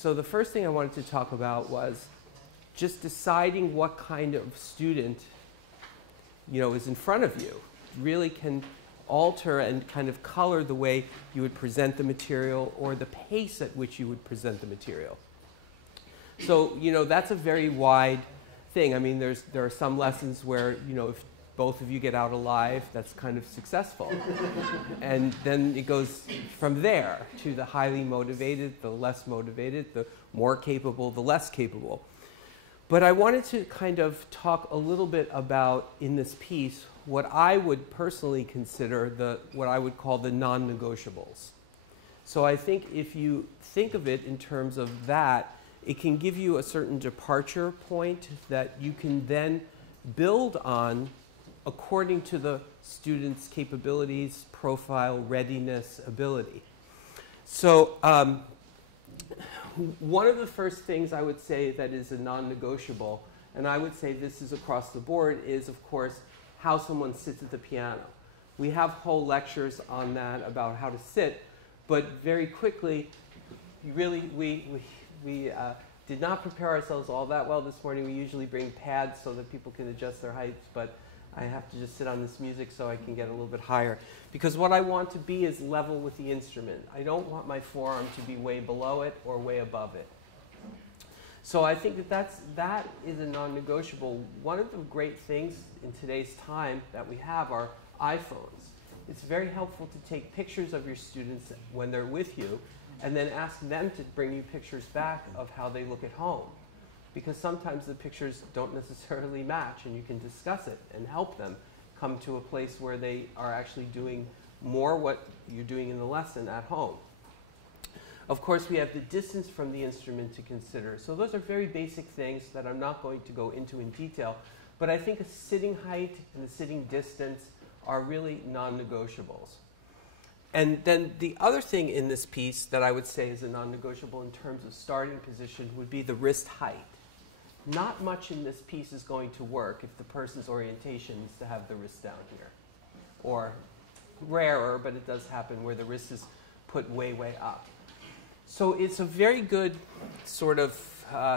So the first thing I wanted to talk about was just deciding what kind of student, is in front of you. Really can alter and kind of color the way you would present the material or the pace at which you would present the material. So, that's a very wide thing. I mean, there are some lessons where, if both of you get out alive, that's kind of successful. And then it goes from there to the highly motivated, the less motivated, the more capable, the less capable. But I wanted to kind of talk a little bit about, in this piece, what I would personally consider what I would call the non-negotiables. So I think if you think of it in terms of that, it can give you a certain departure point that you can then build on according to the student's capabilities, profile, readiness, ability. So one of the first things I would say that is a non-negotiable, and I would say this is across the board, is, of course, how someone sits at the piano. We have whole lectures on that about how to sit, but very quickly, we did not prepare ourselves all that well this morning. We usually bring pads so that people can adjust their heights, but I have to just sit on this music so I can get a little bit higher. Because what I want to be is level with the instrument. I don't want my forearm to be way below it or way above it. So I think that is a non-negotiable. One of the great things in today's time that we have are iPhones. It's very helpful to take pictures of your students when they're with you and then ask them to bring you pictures back of how they look at home. Because sometimes the pictures don't necessarily match, and you can discuss it and help them come to a place where they are actually doing more what you're doing in the lesson at home. Of course, we have the distance from the instrument to consider. So those are very basic things that I'm not going to go into in detail, but I think a sitting height and a sitting distance are really non-negotiables. And then the other thing in this piece that I would say is a non-negotiable in terms of starting position would be the wrist height. Not much in this piece is going to work if the person's orientation is to have the wrist down here. Or rarer, but it does happen, where the wrist is put way, way up. So it's a very good sort of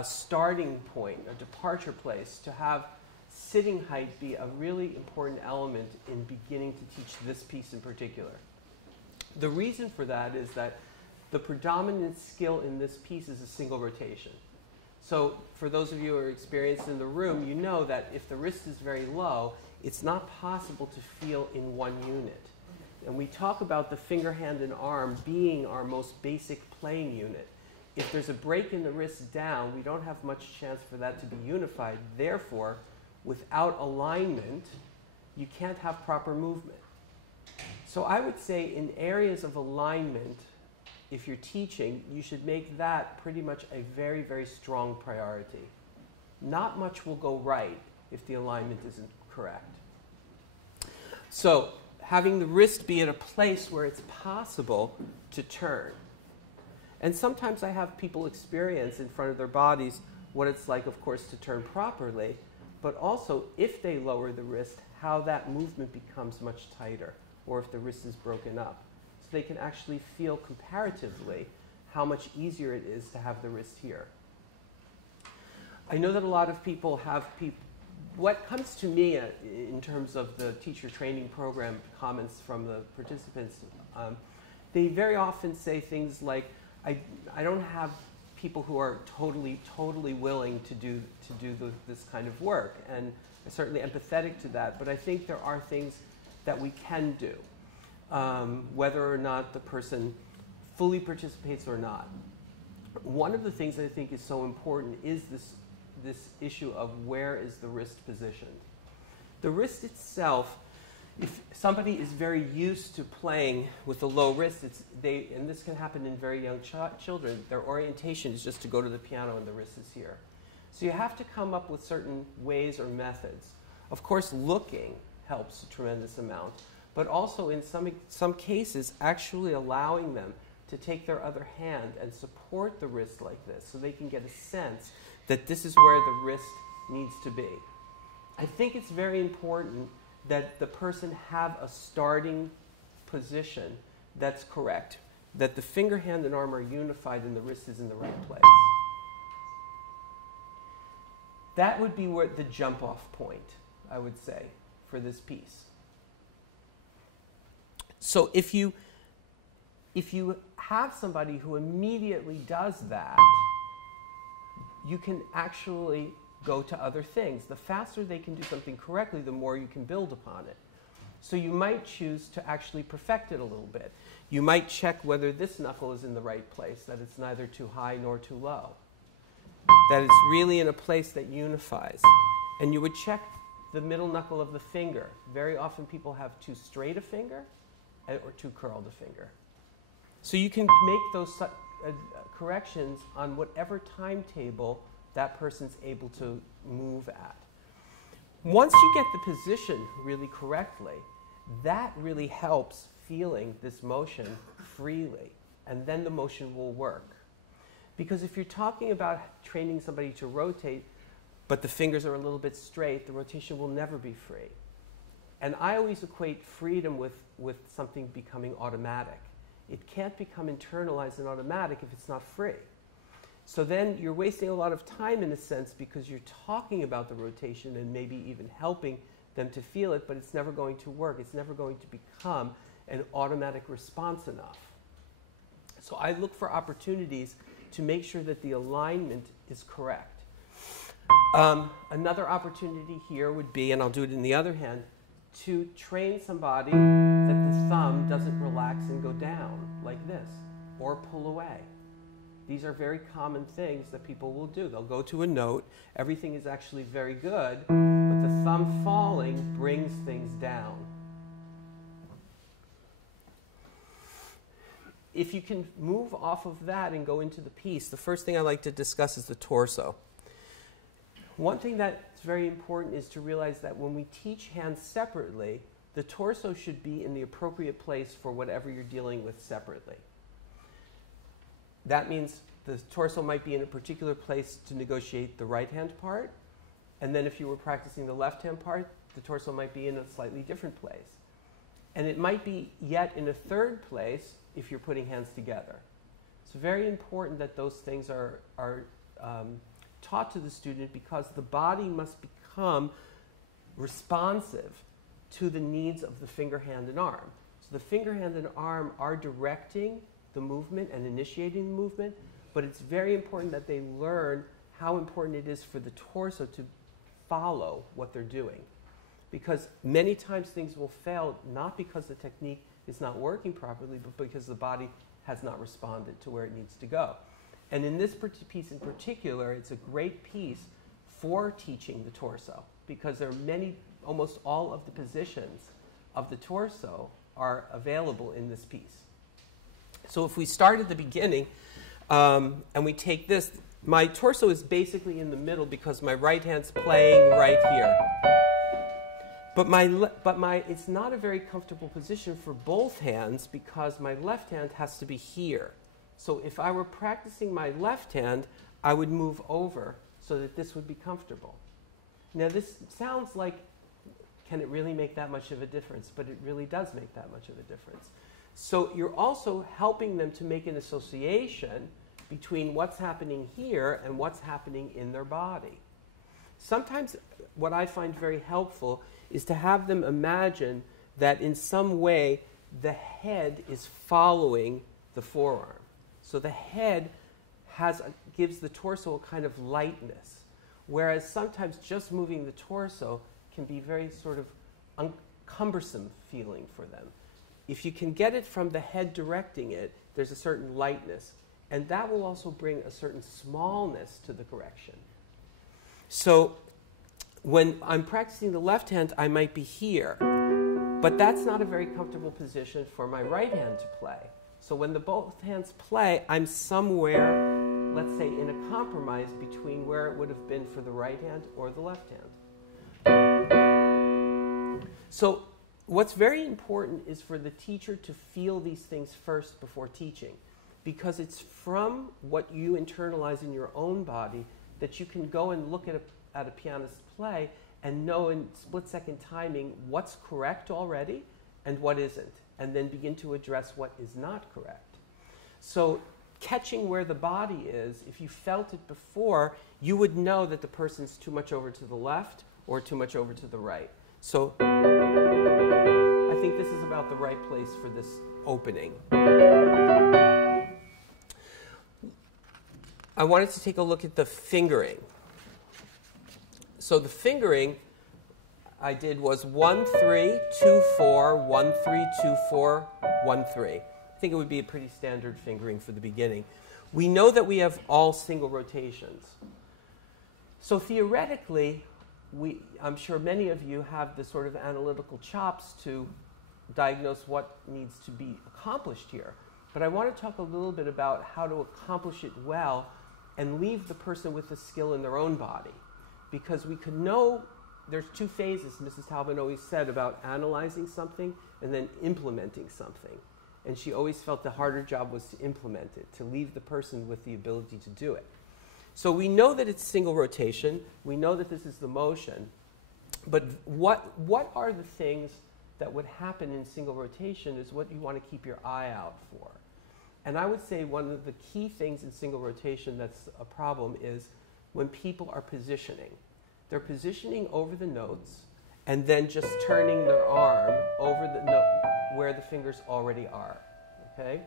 starting point, a departure place, to have sitting height be a really important element in beginning to teach this piece in particular. The reason for that is that the predominant skill in this piece is a single rotation. So for those of you who are experienced in the room, you know that if the wrist is very low, it's not possible to feel in one unit. And we talk about the finger, hand, and arm being our most basic playing unit. If there's a break in the wrist down, we don't have much chance for that to be unified. Therefore, without alignment, you can't have proper movement. So I would say in areas of alignment, if you're teaching, you should make that pretty much a very, very strong priority. Not much will go right if the alignment isn't correct. So having the wrist be at a place where it's possible to turn. And sometimes I have people experience in front of their bodies what it's like, of course, to turn properly, but also if they lower the wrist, how that movement becomes much tighter, or if the wrist is broken up. So they can actually feel comparatively how much easier it is to have the wrist here. I know that a lot of people have what comes to me in terms of the teacher training program comments from the participants, they very often say things like, I don't have people who are totally willing to do this kind of work. And I'm certainly empathetic to that, but I think there are things that we can do, whether or not the person fully participates or not. One of the things I think is so important is this issue of where is the wrist positioned. The wrist itself, if somebody is very used to playing with a low wrist, and this can happen in very young children, their orientation is just to go to the piano and the wrist is here. So you have to come up with certain ways or methods. Of course, looking helps a tremendous amount, but also in some cases actually allowing them to take their other hand and support the wrist like this so they can get a sense that this is where the wrist needs to be. I think it's very important that the person have a starting position that's correct. that the finger, hand, and arm are unified and the wrist is in the right place. That would be where the jump-off point, I would say, for this piece. So if you have somebody who immediately does that, you can actually go to other things. The faster they can do something correctly, the more you can build upon it. So you might choose to actually perfect it a little bit. You might check whether this knuckle is in the right place, that it's neither too high nor too low, that it's really in a place that unifies. And you would check the middle knuckle of the finger. Very often people have too straight a finger or too curled a finger. So you can make those corrections on whatever timetable that person's able to move at. Once you get the position really correctly, that really helps feeling this motion freely, and then the motion will work. Because if you're talking about training somebody to rotate, but the fingers are a little bit straight, the rotation will never be free. And I always equate freedom with something becoming automatic. It can't become internalized and automatic if it's not free. So then you're wasting a lot of time in a sense because you're talking about the rotation and maybe even helping them to feel it, but it's never going to work. It's never going to become an automatic response enough. So I look for opportunities to make sure that the alignment is correct. Another opportunity here would be, and I'll do it in the other hand, to train somebody that the thumb doesn't relax and go down like this, or pull away. These are very common things that people will do. They'll go to a note, everything is actually very good, but the thumb falling brings things down. If you can move off of that and go into the piece, the first thing I like to discuss is the torso. One thing that's very important is to realize that when we teach hands separately, the torso should be in the appropriate place for whatever you're dealing with separately. That means the torso might be in a particular place to negotiate the right hand part, and then if you were practicing the left hand part, the torso might be in a slightly different place. And it might be yet in a third place if you're putting hands together. It's very important that those things are taught to the student because the body must become responsive to the needs of the finger, hand, and arm. So the finger, hand, and arm are directing the movement and initiating the movement, but it's very important that they learn how important it is for the torso to follow what they're doing. Because many times things will fail not because the technique is not working properly, but because the body has not responded to where it needs to go. And in this piece in particular, it's a great piece for teaching the torso because there are many, almost all of the positions of the torso are available in this piece. So if we start at the beginning and we take this, my torso is basically in the middle because my right hand's playing right here. But it's not a very comfortable position for both hands because my left hand has to be here. So if I were practicing my left hand, I would move over so that this would be comfortable. Now this sounds like, can it really make that much of a difference? But it really does make that much of a difference. So you're also helping them to make an association between what's happening here and what's happening in their body. Sometimes what I find very helpful is to have them imagine that in some way the head is following the forearm. So the head gives the torso a kind of lightness, whereas sometimes just moving the torso can be very sort of cumbersome feeling for them. If you can get it from the head directing it, there's a certain lightness, and that will also bring a certain smallness to the correction. So when I'm practicing the left hand, I might be here, but that's not a very comfortable position for my right hand to play. So when both hands play, I'm somewhere, let's say, in a compromise between where it would have been for the right hand or the left hand. So what's very important is for the teacher to feel these things first before teaching, because it's from what you internalize in your own body that you can go and look at a pianist play and know in split-second timing what's correct already and what isn't, and then begin to address what is not correct. So catching where the body is, if you felt it before, you would know that the person's too much over to the left or too much over to the right. So I think this is about the right place for this opening. I wanted to take a look at the fingering. So the fingering I did was 1, 3, 2, 4, 1, 3, 2, 4, 1, 3. I think it would be a pretty standard fingering for the beginning. We know that we have all single rotations. So theoretically, I'm sure many of you have the sort of analytical chops to diagnose what needs to be accomplished here. But I want to talk a little bit about how to accomplish it well and leave the person with the skill in their own body. Because we could know there's two phases, Mrs. Talbot always said, about analyzing something and then implementing something. And she always felt the harder job was to implement it, to leave the person with the ability to do it. So we know that it's single rotation. We know that this is the motion. But what are the things that would happen in single rotation is what you want to keep your eye out for. And I would say one of the key things in single rotation that's a problem is when people are positioning. They're positioning over the notes and then just turning their arm over the note where the fingers already are. Okay?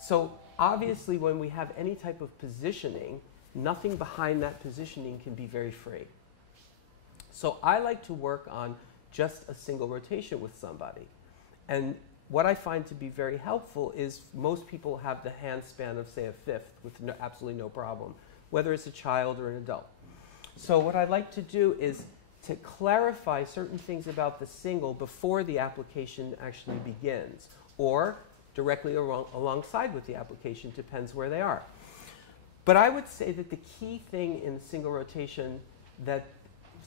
So obviously when we have any type of positioning, nothing behind that positioning can be very free. So I like to work on just a single rotation with somebody. And what I find to be very helpful is most people have the hand span of, say, a fifth with absolutely no problem, whether it's a child or an adult. So what I like to do is to clarify certain things about the single before the application actually begins, or directly alongside with the application, depends where they are. But I would say that the key thing in single rotation that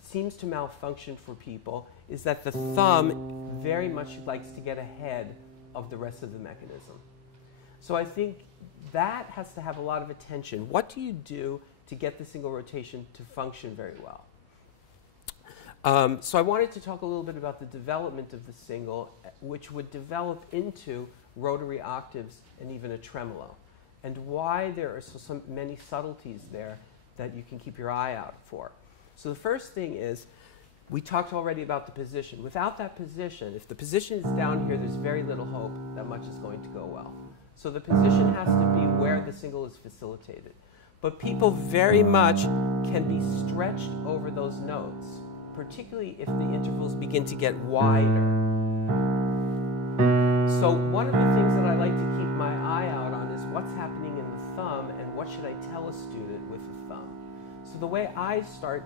seems to malfunction for people is that the thumb very much likes to get ahead of the rest of the mechanism. So I think that has to have a lot of attention. What do you do to get the single rotation to function very well? So I wanted to talk a little bit about the development of the single, which would develop into rotary octaves and even a tremolo, and why there are so many subtleties there that you can keep your eye out for. So the first thing is, we talked already about the position. Without that position, if the position is down here, there's very little hope that much is going to go well. So the position has to be where the single is facilitated. But people very much can be stretched over those notes, particularly if the intervals begin to get wider. So one of the things that I like to keep my eye out on is what's happening in the thumb and what should I tell a student with the thumb. So the way I start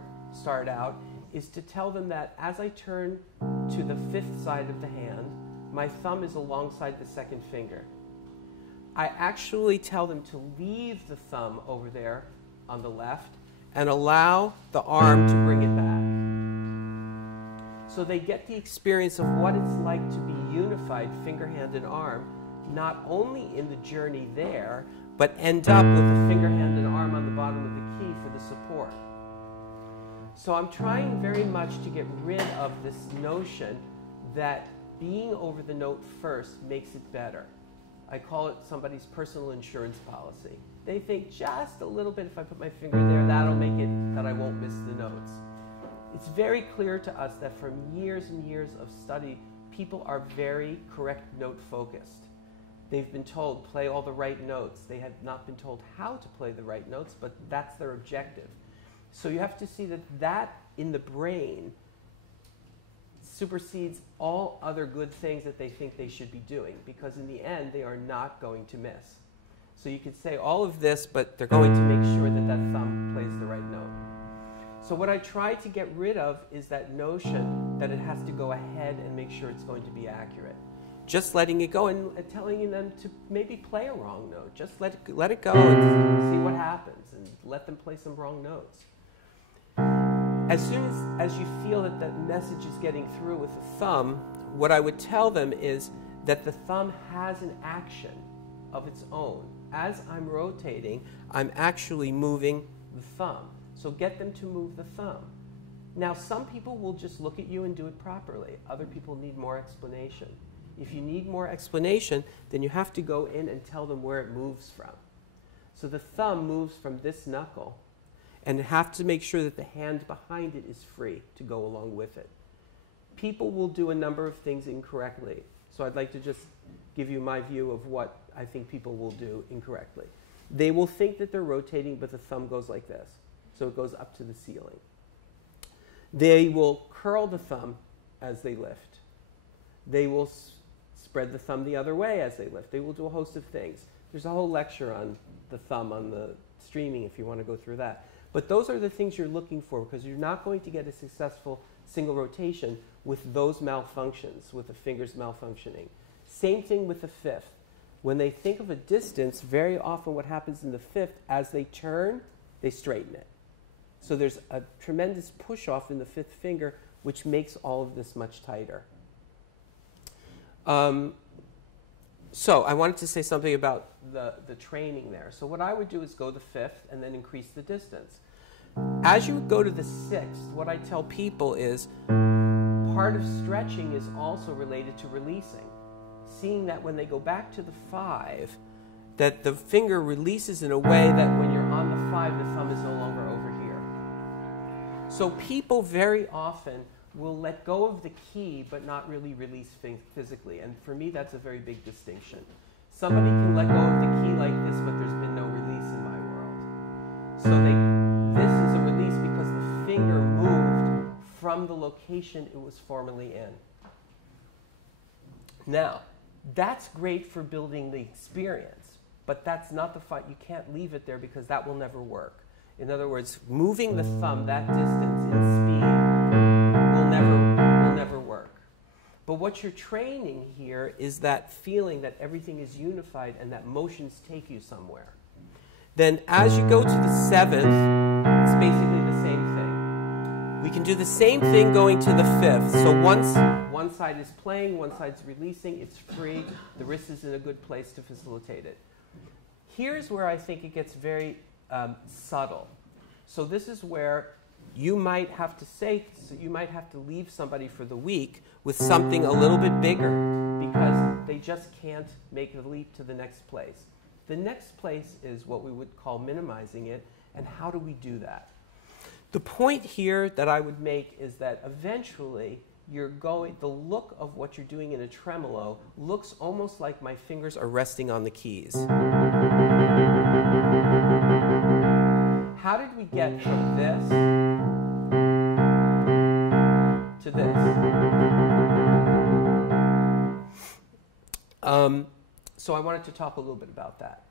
out is to tell them that as I turn to the fifth side of the hand, my thumb is alongside the second finger. I actually tell them to leave the thumb over there on the left and allow the arm to bring it back. So they get the experience of what it's like to be unified finger, hand, and arm, not only in the journey there, but end up with the finger, hand, and arm on the bottom of the key for the support. So I'm trying very much to get rid of this notion that being over the note first makes it better. I call it somebody's personal insurance policy. They think just a little bit, if I put my finger there, that'll make it that I won't miss the notes. It's very clear to us that from years and years of study, people are very correct note focused. They've been told, play all the right notes. They have not been told how to play the right notes, but that's their objective. So you have to see that that in the brain supersedes all other good things that they think they should be doing, because in the end, they are not going to miss. So you could say all of this, but they're going to make sure that that thumb plays the right note. So what I try to get rid of is that notion that it has to go ahead and make sure it's going to be accurate. Just letting it go and telling them to maybe play a wrong note. Just let it go and see what happens, and let them play some wrong notes. As soon as you feel that that message is getting through with the thumb, what I would tell them is that the thumb has an action of its own. As I'm rotating, I'm actually moving the thumb. So get them to move the thumb. Now, some people will just look at you and do it properly. Other people need more explanation. If you need more explanation, then you have to go in and tell them where it moves from. So the thumb moves from this knuckle, and you have to make sure that the hand behind it is free to go along with it. People will do a number of things incorrectly. So I'd like to just give you my view of what I think people will do incorrectly. They will think that they're rotating, but the thumb goes like this. So it goes up to the ceiling. They will curl the thumb as they lift. They will spread the thumb the other way as they lift. They will do a host of things. There's a whole lecture on the thumb on the streaming if you want to go through that. But those are the things you're looking for, because you're not going to get a successful single rotation with those malfunctions, with the fingers malfunctioning. Same thing with the fifth. When they think of a distance, very often what happens in the fifth, as they turn, they straighten it. So there's a tremendous push-off in the fifth finger, which makes all of this much tighter. So I wanted to say something about the training there. So what I would do is go the fifth and then increase the distance. As you go to the sixth, what I tell people is part of stretching is also related to releasing. Seeing that when they go back to the five, that the finger releases in a way that when you're on the five, the thumb is no longer over here. So people very often will let go of the key but not really release physically. And for me, that's a very big distinction. Somebody can let go of the key like this, but there's been no release in my world. So this is a release because the finger moved from the location it was formerly in. Now, that's great for building the experience, but that's not the fight. You can't leave it there because that will never work. In other words, moving the thumb that distance in speed will never work. But what you're training here is that feeling that everything is unified and that motions take you somewhere. Then as you go to the seventh, it's basically the same thing. We can do the same thing going to the fifth. So once one side is playing, one side's releasing, it's free, the wrist is in a good place to facilitate it. Here's where I think it gets very subtle. So this is where you might have to you might have to leave somebody for the week with something a little bit bigger because they just can't make the leap to the next place. The next place is what we would call minimizing it, and how do we do that? The point here that I would make is that eventually the look of what you're doing in a tremolo looks almost like my fingers are resting on the keys. How did we get from this to this? So I wanted to talk a little bit about that.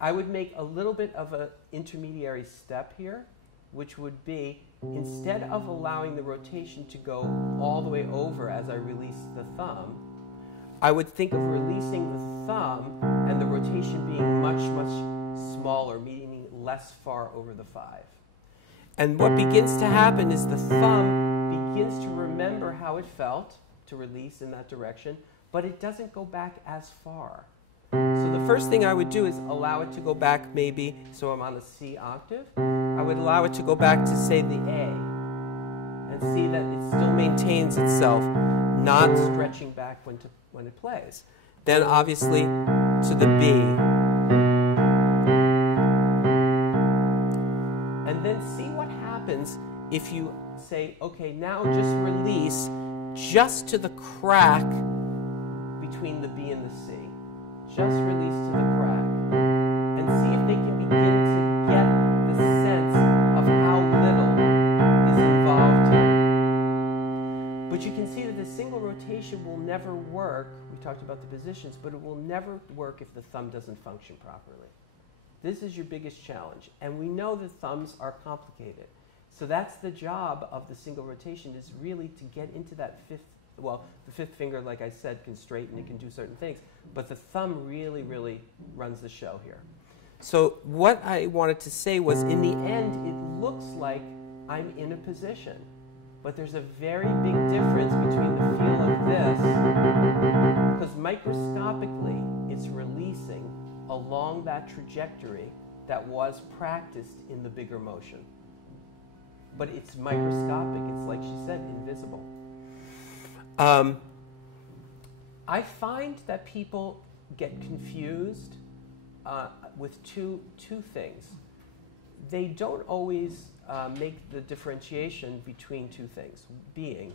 I would make a little bit of an intermediary step here, which would be, instead of allowing the rotation to go all the way over as I release the thumb, I would think of releasing the thumb and the rotation being much, much smaller, meaning less far over the five. And what begins to happen is the thumb begins to remember how it felt to release in that direction, but it doesn't go back as far. So the first thing I would do is allow it to go back maybe, so I'm on a C octave, I would allow it to go back to, say, the A, and see that it still maintains itself, not stretching back when it plays. Then obviously to the B. And then see what happens if you say, okay, now just release just to the crack between the B and the C. Just release to the crack. And see if they can begin to get the sense of how little is involved here. But you can see that the single rotation will never work. We talked about the positions, but it will never work if the thumb doesn't function properly. This is your biggest challenge. And we know that thumbs are complicated. So that's the job of the single rotation, is really to get into that fifth. Well, the fifth finger, like I said, can straighten, it can do certain things, but the thumb really, really runs the show here. So what I wanted to say was, in the end, it looks like I'm in a position, but there's a very big difference between the feel of this, because microscopically, it's releasing along that trajectory that was practiced in the bigger motion. But it's microscopic, it's like she said, invisible. I find that people get confused with two things. They don't always make the differentiation between two things, being,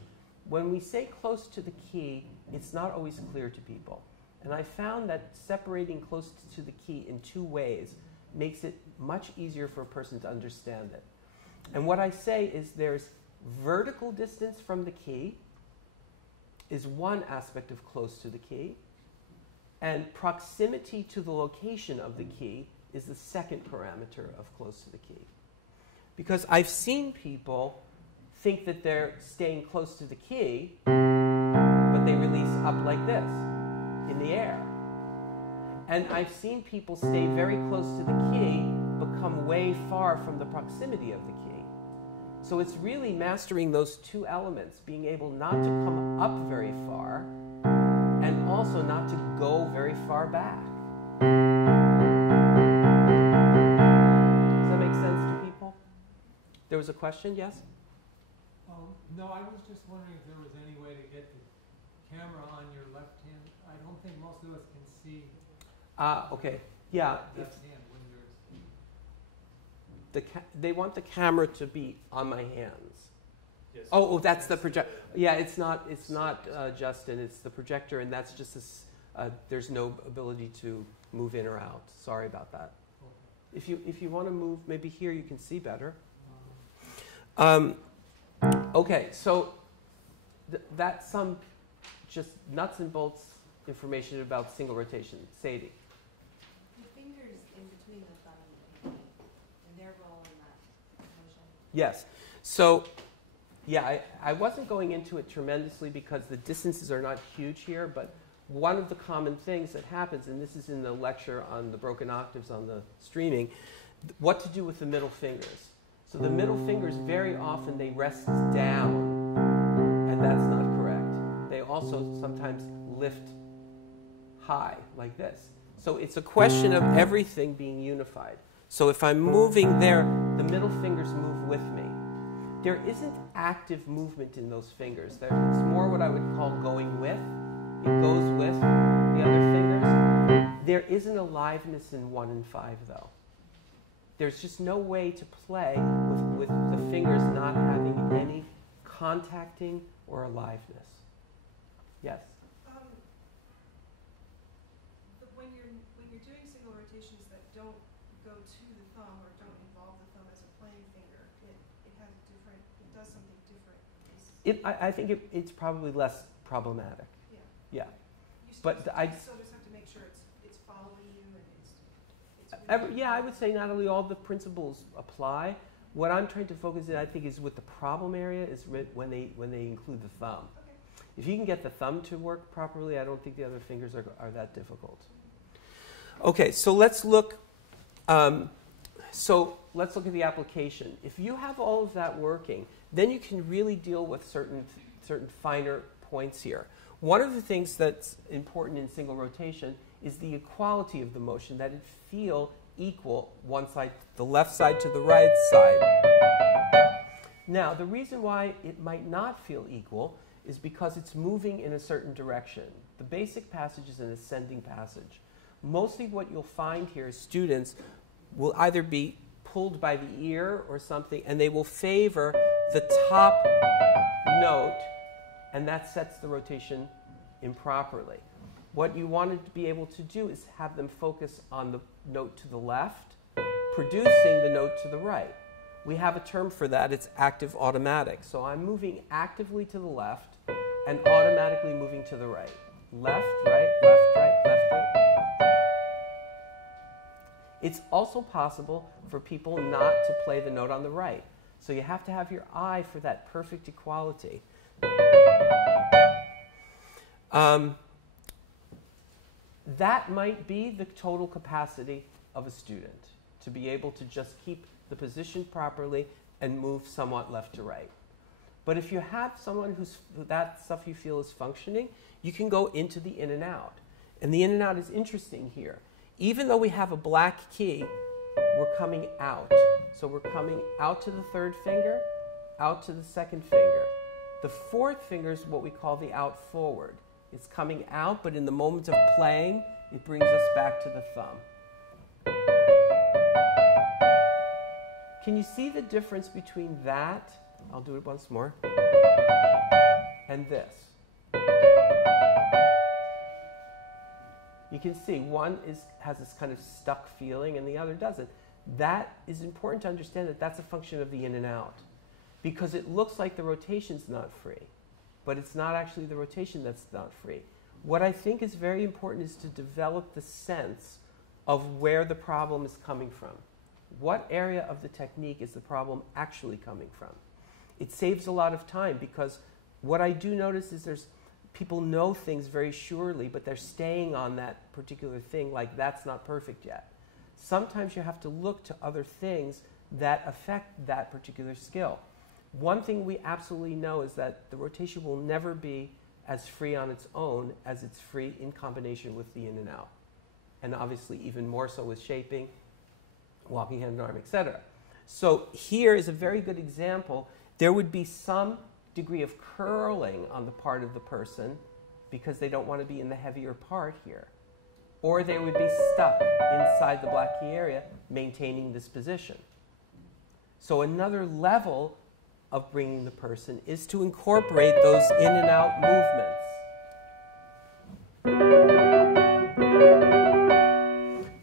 when we say close to the key, it's not always clear to people. And I found that separating close to the key in two ways makes it much easier for a person to understand it. And what I say is there's vertical distance from the key is one aspect of close to the key, and proximity to the location of the key is the second parameter of close to the key. Because I've seen people think that they're staying close to the key, but they release up like this in the air. And I've seen people stay very close to the key, become way far from the proximity of the key. So it's really mastering those two elements, being able not to come up very far and also not to go very far back. Does that make sense to people? There was a question, yes? No, I was just wondering if there was any way to get the camera on your left hand. I don't think most of us can see Okay. Yeah. left hand when there's... They want the camera to be on my hands. Yes. Oh, that's the projector. Yeah, it's not Justin. It's the projector, and that's just this. There's no ability to move in or out. Sorry about that. Okay. If you want to move, maybe here you can see better. Okay, so that's some just nuts and bolts information about single rotation. Sadie. The fingers in between the thumb and the pinky, and their role in that motion. Yes. So, yeah, I wasn't going into it tremendously because the distances are not huge here, but one of the common things that happens, and this is in the lecture on the broken octaves on the streaming, what to do with the middle fingers. So the middle fingers, very often, they rest down, and that's not correct. They also sometimes lift high, like this. So it's a question of everything being unified. So if I'm moving there, the middle fingers move with me. There isn't active movement in those fingers. It's more what I would call going with. It goes with the other fingers. There isn't aliveness in 1 and 5, though. There's just no way to play with the fingers not having any contacting or aliveness. Yes? When you're doing single rotations that don't go to the thumb or don't involve the thumb as a playing finger, it does something different. I think it's probably less problematic. Yeah. Yeah. You But still I just have to make sure it's following you and it's yeah, I would say not only all the principles apply. What I'm trying to focus in, I think, is with the problem area is when they include the thumb. Okay. If you can get the thumb to work properly, I don't think the other fingers are that difficult. Okay, so let's look. Let's look at the application. If you have all of that working, then you can really deal with certain finer points here. One of the things that's important in single rotation is the equality of the motion, that it feel equal one side, the left side to the right side. Now, the reason why it might not feel equal is because it's moving in a certain direction. The basic passage is an ascending passage. Mostly what you'll find here is students will either be pulled by the ear or something, and they will favor the top note, and that sets the rotation improperly. What you wanted to be able to do is have them focus on the note to the left, producing the note to the right. We have a term for that. It's active automatic. So I'm moving actively to the left and automatically moving to the right. Left, right, left, right, left, right. It's also possible for people not to play the note on the right. So you have to have your eye for that perfect equality. That might be the total capacity of a student, to be able to just keep the position properly and move somewhat left to right. But if you have someone that stuff you feel is functioning, you can go into the in and out. And the in and out is interesting here. Even though we have a black key, we're coming out. So we're coming out to the third finger, out to the second finger. The fourth finger is what we call the out forward. It's coming out, but in the moment of playing, it brings us back to the thumb. Can you see the difference between that, I'll do it once more, and this? You can see one has this kind of stuck feeling and the other doesn't. That is important to understand, that that's a function of the in and out. Because it looks like the rotation's not free, but it's not actually the rotation that's not free. What I think is very important is to develop the sense of where the problem is coming from. What area of the technique is the problem actually coming from? It saves a lot of time, because what I do notice is people know things very surely, but they're staying on that particular thing like that's not perfect yet. Sometimes you have to look to other things that affect that particular skill. One thing we absolutely know is that the rotation will never be as free on its own as it's free in combination with the in and out. And obviously even more so with shaping, walking hand and arm, etc. So here is a very good example. There would be some degree of curling on the part of the person because they don't want to be in the heavier part here. Or they would be stuck inside the black key area maintaining this position. So another level of bringing the person is to incorporate those in and out movements.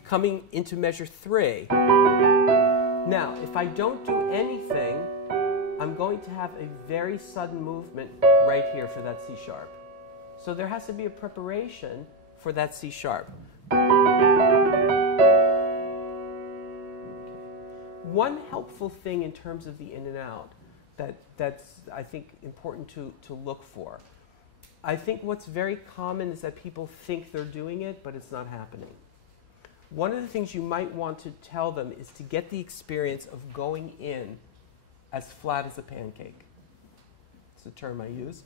Coming into measure 3. Now, if I don't do anything, I'm going to have a very sudden movement right here for that C sharp. So there has to be a preparation for that C sharp. One helpful thing in terms of the in and out that's, I think, important to look for. I think what's very common is that people think they're doing it, but it's not happening. One of the things you might want to tell them is to get the experience of going in as flat as a pancake. It's a term I use.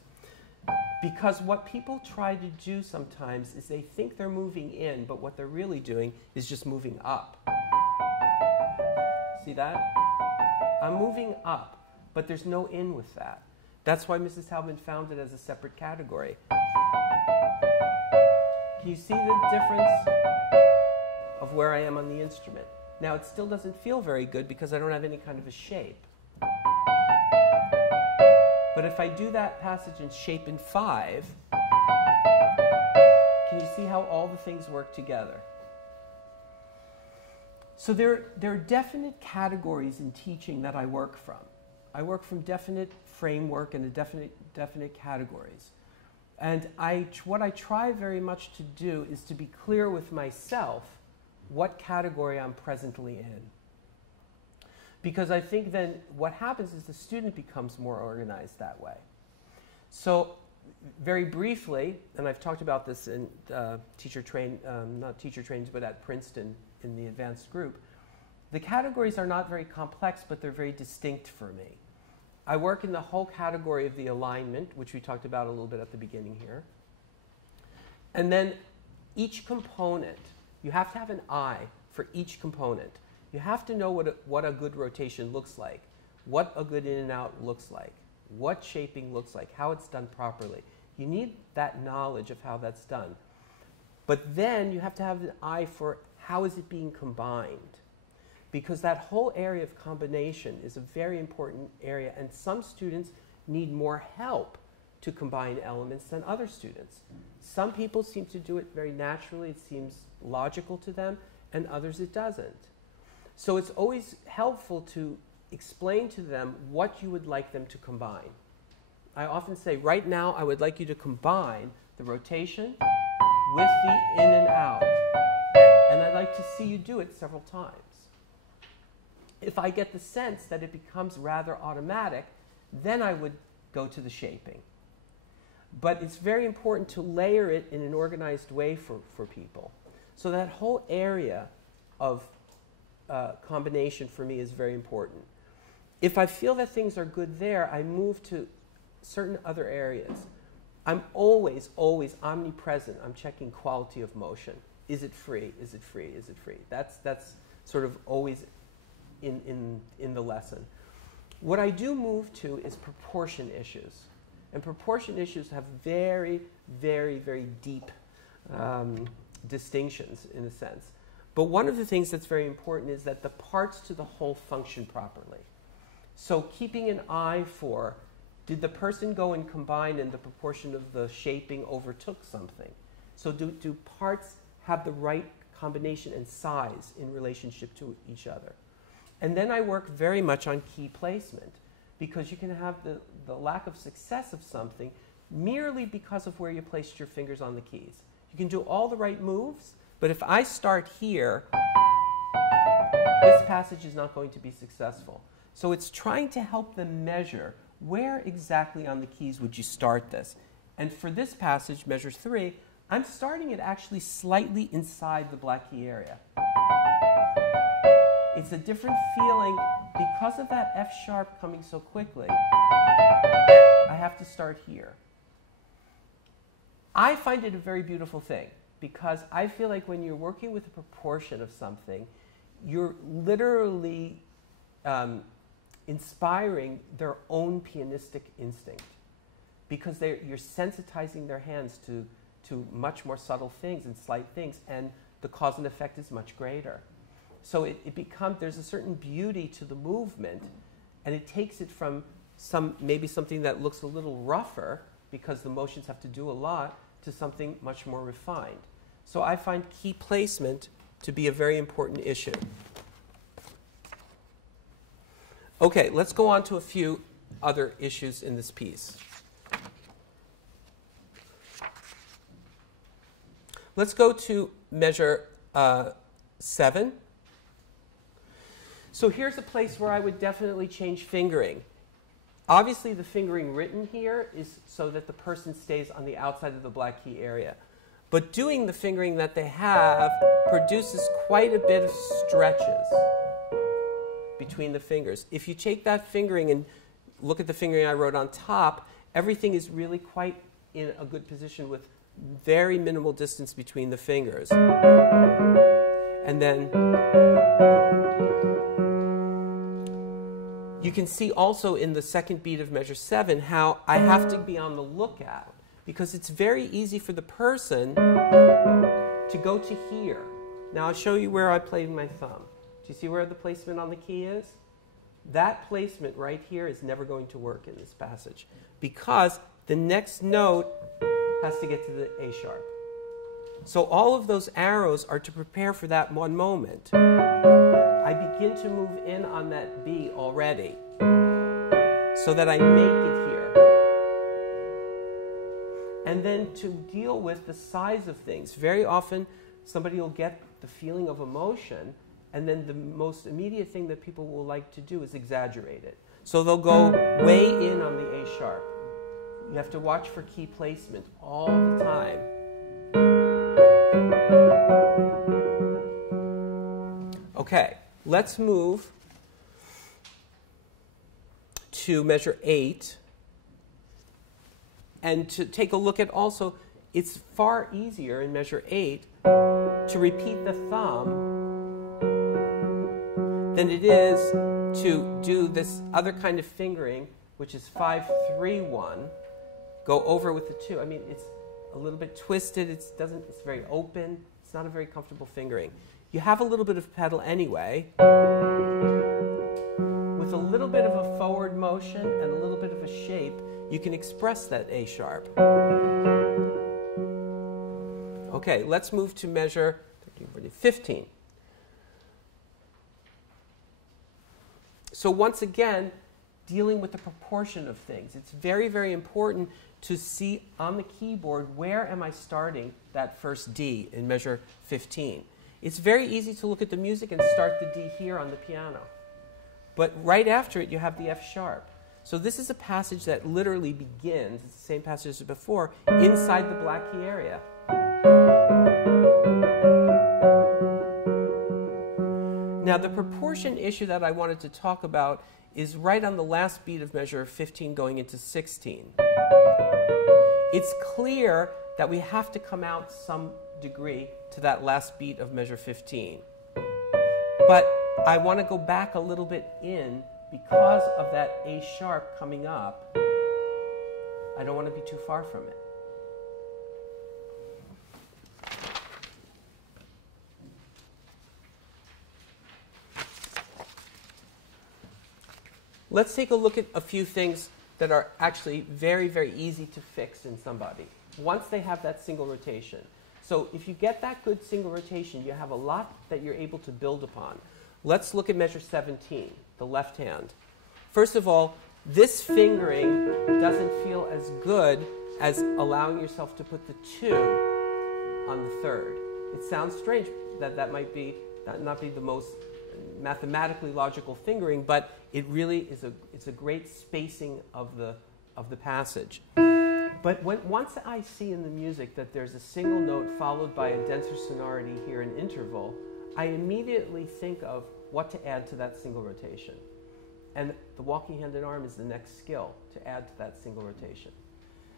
Because what people try to do sometimes is they think they're moving in, but what they're really doing is just moving up. See that? I'm moving up, but there's no in with that. That's why Mrs. Halbin found it as a separate category. Can you see the difference of where I am on the instrument? Now, it still doesn't feel very good because I don't have any kind of a shape. But if I do that passage in shape in 5, can you see how all the things work together? So there are definite categories in teaching that I work from. I work from definite framework and definite categories. And what I try very much to do is to be clear with myself what category I'm presently in. Because I think then what happens is the student becomes more organized that way. So very briefly, and I've talked about this in not teacher trainings, but at Princeton in the advanced group, the categories are not very complex, but they're very distinct for me. I work in the whole category of the alignment, which we talked about a little bit at the beginning here. And then each component, you have to have an eye for each component. You have to know what a good rotation looks like, what a good in and out looks like, what shaping looks like, how it's done properly. You need that knowledge of how that's done. But then you have to have an eye for how is it being combined. Because that whole area of combination is a very important area, and some students need more help to combine elements than other students. Some people seem to do it very naturally, it seems logical to them, and others it doesn't. So it's always helpful to explain to them what you would like them to combine. I often say, right now I would like you to combine the rotation with the in and out. And I'd like to see you do it several times. If I get the sense that it becomes rather automatic, then I would go to the shaping. But it's very important to layer it in an organized way for people. So that whole area of combination for me is very important. If I feel that things are good there, I move to certain other areas. I'm always omnipresent. I'm checking quality of motion. Is it free? Is it free? Is it free? That's sort of always in the lesson. What I do move to is proportion issues. And proportion issues have very, very, very deep distinctions in a sense. But one of the things that's very important is that the parts to the whole function properly. So keeping an eye for, did the person go and combine and the proportion of the shaping overtook something? So do parts have the right combination and size in relationship to each other? And then I work very much on key placement, because you can have the lack of success of something merely because of where you placed your fingers on the keys. You can do all the right moves, but if I start here, this passage is not going to be successful. So it's trying to help them measure where exactly on the keys would you start this. And for this passage, measure 3, I'm starting it actually slightly inside the black key area. It's a different feeling because of that F sharp coming so quickly. I have to start here. I find it a very beautiful thing, because I feel like when you're working with a proportion of something, you're literally inspiring their own pianistic instinct, because you're sensitizing their hands to much more subtle things and slight things, and the cause and effect is much greater. So there's a certain beauty to the movement, and it takes it from maybe something that looks a little rougher, because the motions have to do a lot, to something much more refined. So I find key placement to be a very important issue. Okay, let's go on to a few other issues in this piece. Let's go to measure 7. So here's a place where I would definitely change fingering. Obviously, the fingering written here is so that the person stays on the outside of the black key area. But doing the fingering that they have produces quite a bit of stretches between the fingers. If you take that fingering and look at the fingering I wrote on top, everything is really quite in a good position with very minimal distance between the fingers. And then you can see also in the second beat of measure 7 how I have to be on the lookout, because it's very easy for the person to go to here. Now I'll show you where I played my thumb. Do you see where the placement on the key is? That placement right here is never going to work in this passage, because the next note has to get to the A sharp. So all of those arrows are to prepare for that one moment. I begin to move in on that B already, so that I make it here. And then to deal with the size of things. Very often somebody will get the feeling of emotion, and then the most immediate thing that people will like to do is exaggerate it. So they'll go way in on the A sharp. You have to watch for key placement all the time. Okay, let's move to measure 8. And to take a look at also, it's far easier in measure 8 to repeat the thumb than it is to do this other kind of fingering, which is 5-3-1, go over with the 2. I mean, it's a little bit twisted, it's very open, it's not a very comfortable fingering. You have a little bit of pedal anyway. With a little bit of a forward motion and a little bit of a shape, you can express that A sharp. Okay, let's move to measure 15. So once again, dealing with the proportion of things. It's very, very important to see on the keyboard where am I starting that first D in measure 15. It's very easy to look at the music and start the D here on the piano. But right after it, you have the F sharp. So this is a passage that literally begins, it's the same passage as before, inside the black key area. Now the proportion issue that I wanted to talk about is right on the last beat of measure 15 going into 16. It's clear that we have to come out some degree to that last beat of measure 15. But I want to go back a little bit in because of that A sharp coming up I don't want to be too far from it. Let's take a look at a few things that are actually very, very easy to fix in somebody once they have that single rotation. So if you get that good single rotation, you have a lot that you're able to build upon. Let's look at measure 17, the left hand. First of all, this fingering doesn't feel as good as allowing yourself to put the 2 on the third. It sounds strange that that might not be the most mathematically logical fingering, but it really is it's a great spacing of the passage. But once I see in the music that there's a single note followed by a denser sonority here in interval, I immediately think of what to add to that single rotation. And the walking hand and arm is the next skill to add to that single rotation.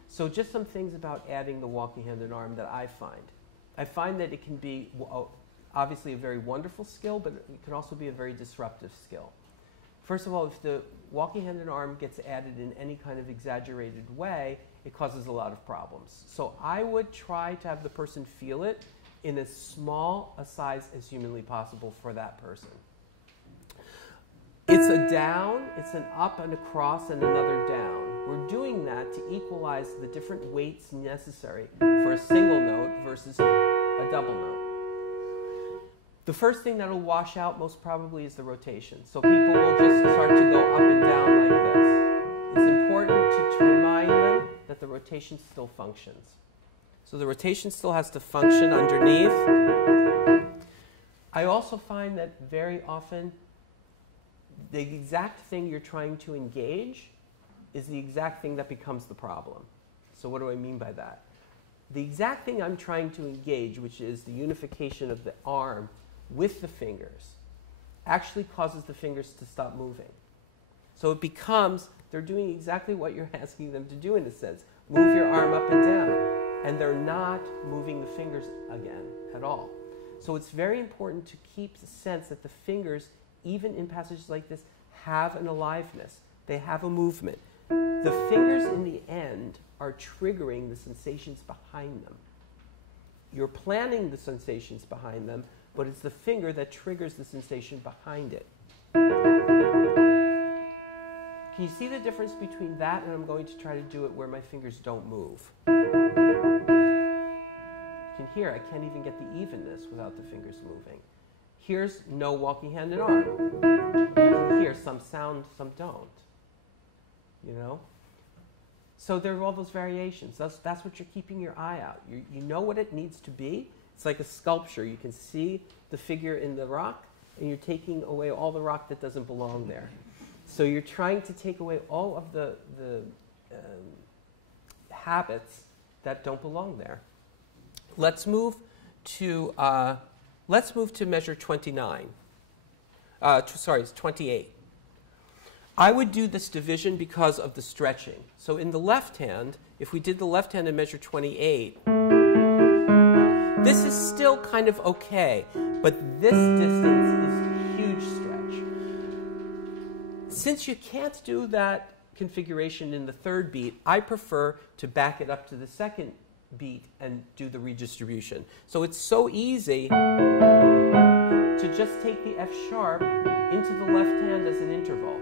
So just some things about adding the walking hand and arm that I find. I find that it can be obviously a very wonderful skill, but it can also be a very disruptive skill. First of all, if the walking hand and arm gets added in any kind of exaggerated way, it causes a lot of problems. So I would try to have the person feel it in as small a size as humanly possible for that person. It's a down, it's an up and a cross and another down. We're doing that to equalize the different weights necessary for a single note versus a double note. The first thing that will wash out most probably is the rotation. So people will just start to go up and down like this. It's important to remind them that the rotation still functions. So the rotation still has to function underneath. I also find that very often the exact thing you're trying to engage is the exact thing that becomes the problem. So what do I mean by that? The exact thing I'm trying to engage, which is the unification of the arm with the fingers, actually causes the fingers to stop moving. So it becomes, they're doing exactly what you're asking them to do in a sense. Move your arm up and down. And they're not moving the fingers again at all. So it's very important to keep the sense that the fingers, even in passages like this, have an aliveness. They have a movement. The fingers in the end are triggering the sensations behind them. You're planning the sensations behind them, but it's the finger that triggers the sensation behind it. Can you see the difference between that and I'm going to try to do it where my fingers don't move? You can hear I can't even get the evenness without the fingers moving. Here's no walking hand and arm. You can hear some sound, some don't. You know? So there are all those variations. That's what you're keeping your eye out. You know what it needs to be. It's like a sculpture. You can see the figure in the rock, and you're taking away all the rock that doesn't belong there. So you're trying to take away all of the habits that don't belong there. Let's move to measure 29. It's 28. I would do this division because of the stretching. So in the left hand, if we did the left hand in measure 28, this is still kind of okay, but this distance is a huge stretch. Since you can't do that configuration in the third beat, I prefer to back it up to the second beat and do the redistribution. So it's so easy to just take the F sharp into the left hand as an interval.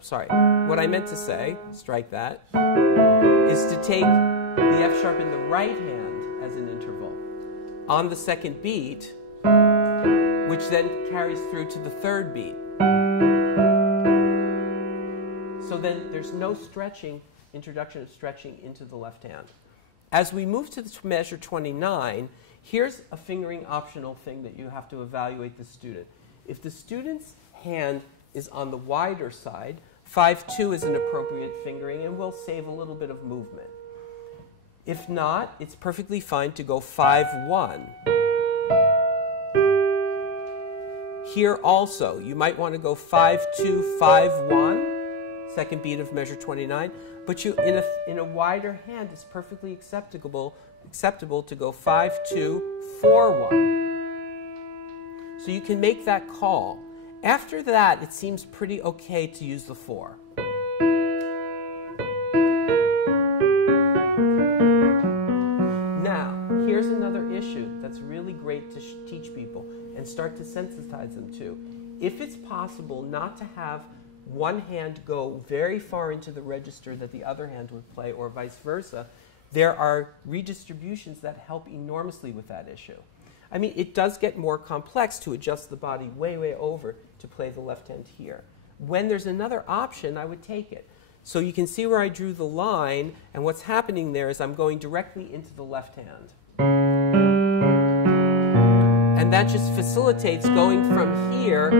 Sorry, what I meant to say, strike that, is to take the F sharp in the right hand as an interval on the second beat, which then carries through to the third beat. So then there's no stretching, introduction of stretching into the left hand. As we move to measure 29, here's a fingering optional thing that you have to evaluate the student. If the student's hand is on the wider side, 5-2 is an appropriate fingering and will save a little bit of movement. If not, it's perfectly fine to go 5-1. Here also, you might want to go 5-2, 5-1. Second beat of measure 29, but in a wider hand, it's perfectly acceptable to go 5-2, 4-1. So you can make that call, After that, it seems pretty okay to use the 4. Now, here's another issue that's really great to teach people and start to sensitize them to. If it's possible not to have one hand go very far into the register that the other hand would play, or vice versa, there are redistributions that help enormously with that issue. I mean, it does get more complex to adjust the body way, way over to play the left hand here. When there's another option, I would take it. So you can see where I drew the line, and what's happening there is I'm going directly into the left hand. And that just facilitates going from here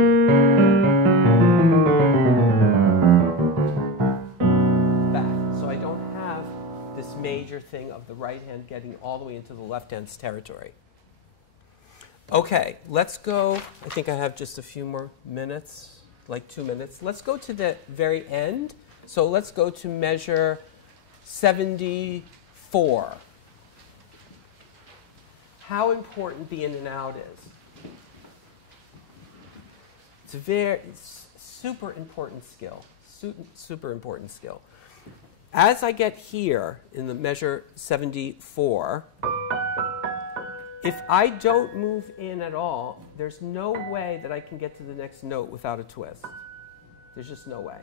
back. So I don't have this major thing of the right hand getting all the way into the left hand's territory. Okay, let's go. I think I have just a few more minutes, like 2 minutes. Let's go to the very end. So let's go to measure 74. How important the in and out is. It's super important skill. Super important skill. As I get here in the measure 74, if I don't move in at all, there's no way that I can get to the next note without a twist. There's just no way.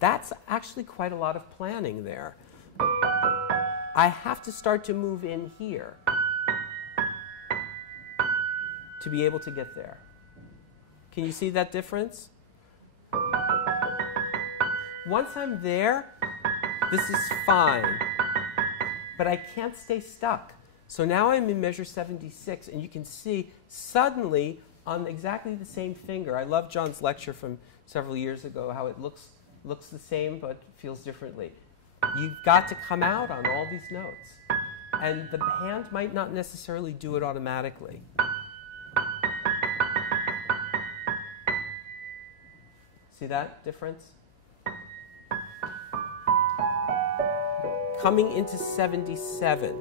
That's actually quite a lot of planning there. I have to start to move in here to be able to get there. Can you see that difference? Once I'm there, this is fine. But I can't stay stuck. So now I'm in measure 76, and you can see suddenly on exactly the same finger. I love John's lecture from several years ago, how it looks the same but feels differently. You've got to come out on all these notes. And the hand might not necessarily do it automatically. See that difference? Coming into 77.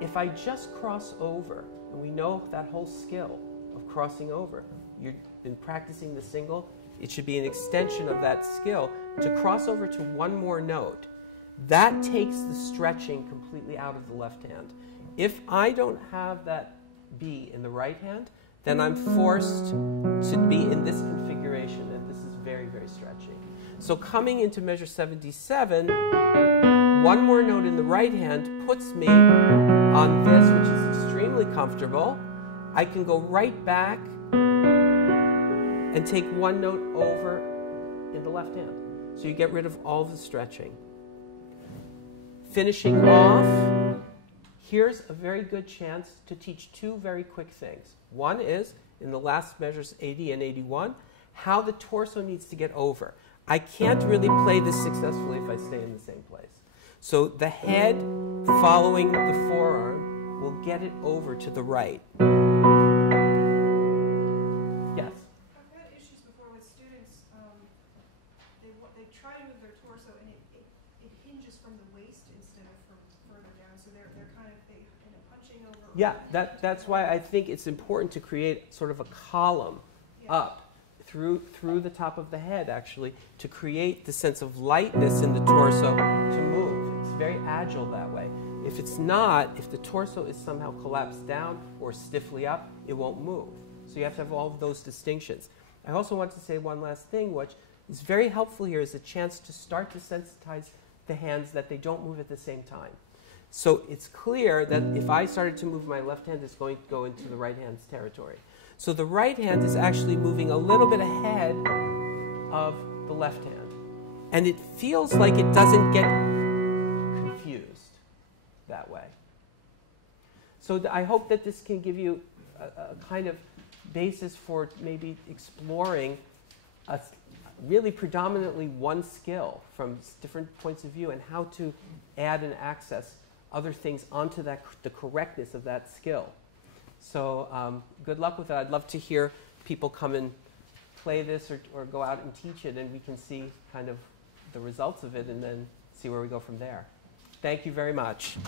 If I just cross over, and we know that whole skill of crossing over, you've been practicing the single, it should be an extension of that skill to cross over to one more note. That takes the stretching completely out of the left hand. If I don't have that B in the right hand, then I'm forced to be in this configuration, and this is very, very stretchy. So coming into measure 77, one more note in the right hand puts me on this, which is extremely comfortable. I can go right back and take one note over in the left hand. So you get rid of all the stretching. Finishing off, here's a very good chance to teach two very quick things. One is, in the last measures 80 and 81, how the torso needs to get over. I can't really play this successfully if I stay in the same place. So the head following the forearm will get it over to the right. Yes? I've had issues before with students, they try to move their torso and it hinges from the waist instead of from further down, so they're kind of punching over. Yeah, that's why I think it's important to create sort of a column up through the top of the head, actually, to create the sense of lightness in the torso to move. It's very agile that way. If it's not, if the torso is somehow collapsed down or stiffly up, it won't move. So you have to have all of those distinctions. I also want to say one last thing, which is very helpful here, is a chance to start to sensitize the hands that they don't move at the same time. So it's clear that if I started to move my left hand, it's going to go into the right hand's territory. So the right hand is actually moving a little bit ahead of the left hand. And it feels like it doesn't get confused that way. So I hope that this can give you a kind of basis for maybe exploring a really predominantly one skill from different points of view and how to add and access other things onto the correctness of that skill. So good luck with that. I'd love to hear people come and play this or go out and teach it, and we can see kind of the results of it and then see where we go from there. Thank you very much.